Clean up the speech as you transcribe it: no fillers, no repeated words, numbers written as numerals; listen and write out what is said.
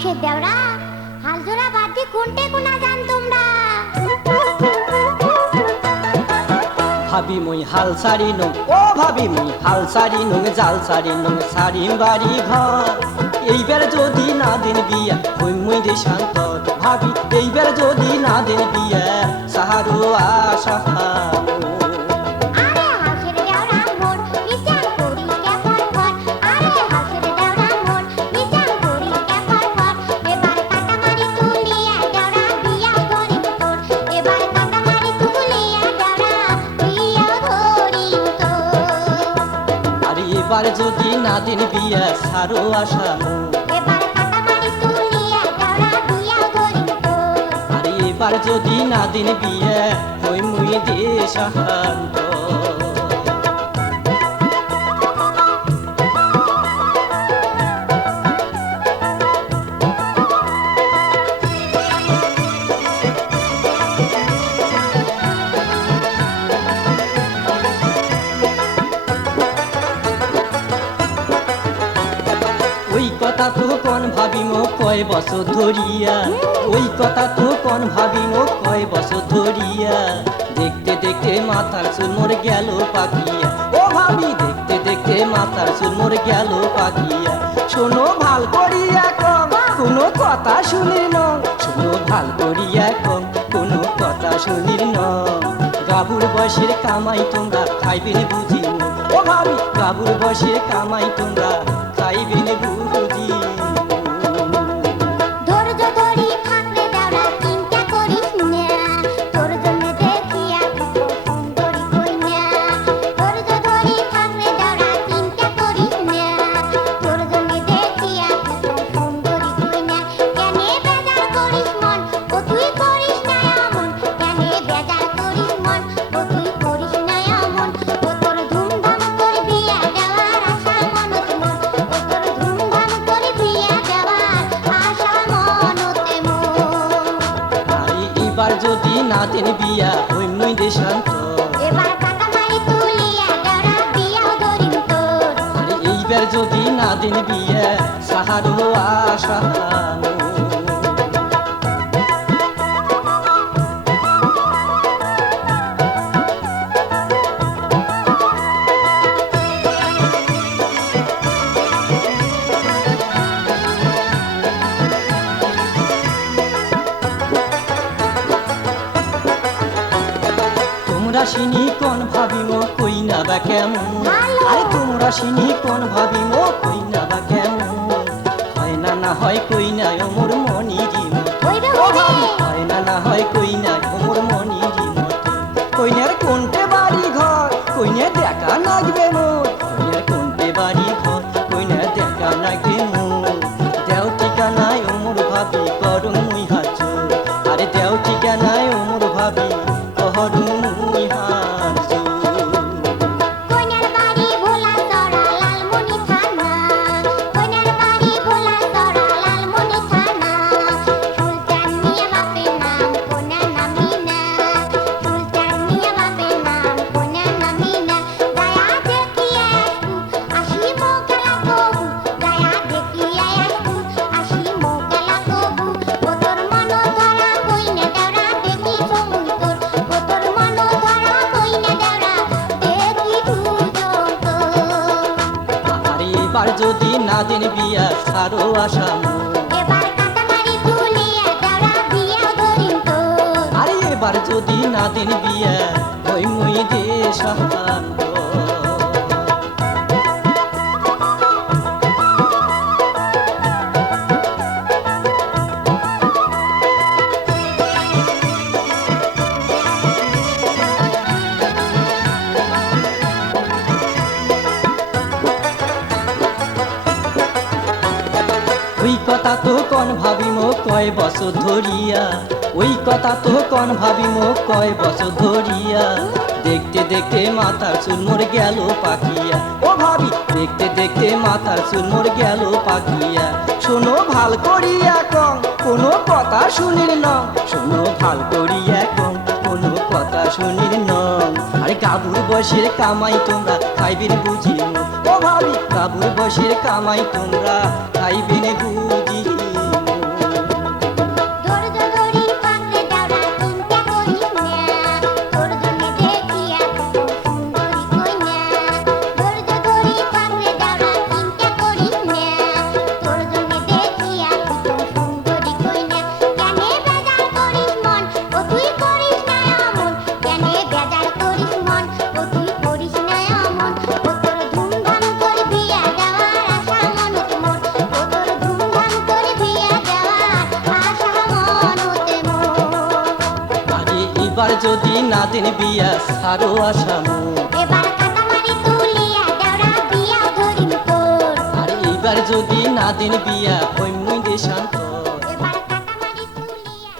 সে দেওরা হাল জোড়া বাদ দিয়ে কোনটে কোনা জান তোমরা ভাবি মুই হাল সারি নং ও ভাবি মুই হাল সারি নং জাল সারি নং সারি বাড়ি ঘর এইবার যদি না দেন বিয়া হই মুই রে শান্তর ভাবি এইবার যদি না দেন বিয়া সাহারো আশা আরে হাসের দেওরা মোর বিচার করি কেমন ঘর আরে হাসের দেওরা মোর বিচার করি কেমন ঘর এবার কাটামারি তুলিয়া দেওরা বিয়া করিম তোর এবার কাটামারি তুলিয়া দেওরা বিয়া করিম তোর আরে এবার যদি না দেন বিয়া সারো আশা এবার কাটামারি তুলিয়া দেওরা বিয়া করিম তোর আরে এবার যদি না দেন বিয়া হই মুই দে শান্ত ওই কথা তো কোন ভাবিম কয় বছর ধরিয়া ওই কথা তো কোন ভাবিম কয় বছর ধরিয়া দেখতে দেখতে মাথার চুল মোর গেল পাকিয়া ও ভাবি দেখতে দেখতে মাথার চুল মোর গেল পাকিয়া শোনো ভাল করিয়া কম কোনো কথা শুনির ন শোনো ভাল করিয়া কম কোনো কথা শুনির ন গাবুর বয়সের কামাই তোমরা খাইবেন বুঝি ও ভাবি গাবুর বয়সের কামাই তোমরা খাইবেন বুঝি ধৈর্য ধরি থাকলে দেওরা চিন্তা করিস না তোর জন্য দেখিয়া কত সুন্দরী কইনা ধৈর্য ধরি থাকলে দেওরা চিন্তা করিস না তোর জন্য দেখিয়া কত সুন্দরী কইনা কেনে বেজার করিস মন ও তুই করিস না এমন কেনে বেজার করিস মন ও তুই করিস না এমন ও তোর ধুমধাম করে বিয়া দেওয়ার আশা মনত মোর ও তোর ধুমধাম করে বিয়া দেওয়ার আশা মনতে মোর আরে এবার যদি না দেন বিয়া হই মুই দে শান্ত এবার কাটামারি তুলিয়া দেওরা বিয়াও ধরিম তোর আরে এইবার যদি না দেন বিয়া সাহারো আশা তোমরা সিনি কোন ভাবিম কই না বা কেমন ভালো। আরে তোমরা সিনি কোন ভাবিম কই না বা কেমন হয় না না হয় কই না ওমর মনিরি হইবে ও হইবে ভাবি হয় না না হয় কই না ওমর মনিরি কইনার কোনটে বাড়ি ঘর কইনে দেখা লাগবে মোর কইনার কোনটে বাড়ি ঘর কইনে দেখা লাগবে মোর দেও ঠিকানায় ওমর ভাবি করুম মুই হাজু আরে দেও ঠিকানায় ওমর ভাবি করুম মুই হাজু কইনার বাড়ি ভোলা তরা লালমনি থানা কইনার বাড়ি ভোলা তরা লালমনি থানা সুলতান মিয়া বাপের নাম কোনা নামিনা সুলতান মিয়া বাপের নাম কোনা নামিনা গায়া দেখিয়া আসি মোগলা কবু গায়া দেখিয়া আসি মোগলা কবু ও তোর মন ধরা কইনা দেওরা দেখি সমুই তোর ও তোর মন ধরা কইনা দেওরা দেখি দুজন তোর আরে এবার যদি না দেন বিয়া সারো আশা মোর। এবার কাটামারি তুলিয়া দেওরা বিয়া ধরিম তোর আরে এবার যদি না দেন বিয়া হই মুই দে শান্ত ওই কথা তো কোন ভাবিম কয় বছর ধরিয়া ওই কথা তো কোন ভাবিম কয় বছর ধরিয়া দেখতে দেখতে মাথার চুল মোর গেল পাকিয়া ও ভাবি দেখতে দেখতে মাথার চুল মোর গেল পাকিয়া শোনো ভাল করিয়া কম কোনো কথা শুনির ন শোনো ভাল করিয়া কম কোনো কথা শুনির ন আরে গাবুর বসের কামাই তোমরা খাইবেন বুঝি ও ভাবি গাবুর বসের কামাই তোমরা খাইবেন বুঝি যদি না দিন বিয়া সারো আসামু এবার কাটামারি তুলিয়া দেওরা বিয়া ধরিম তোর আর এইবার যদি না দিন বিয়া হই মুই দেশান্তর